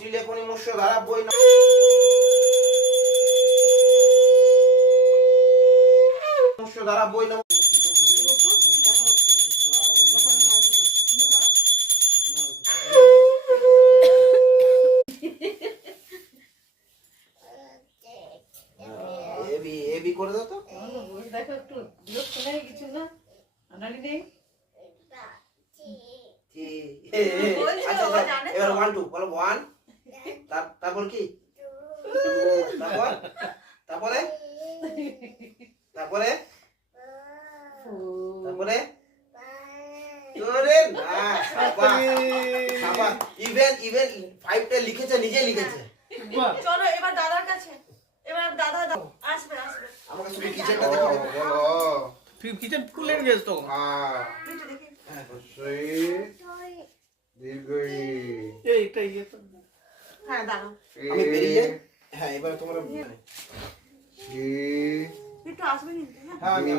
শ্রীলেখনী মৎস্য ধারা বই মৎস্য ধারা বই নাম এবি করে দাও তো। দেখো একটু বিরক্ত লাগে কিছু না আনালি নেই। আচ্ছা এবার 1 2 বলো 1 তারপর কি তারপরে তারপরে তারপরে ওরে না সাবাস ইভেন 5টা লিখেছে নিজে লিখেছে। চলো এবার দাদার কাছে, এবার দাদা আসবে আমাকে শুধু কিচেনটা দেখো বলো কিচেন খুলে গেছে তো। এইটা ইয়ে তো হ্যাঁ দাঁড়াও আমি বেরিয়ে হ্যাঁ এবার তোমরা একটু আসবে কিন্তু হ্যাঁ আমি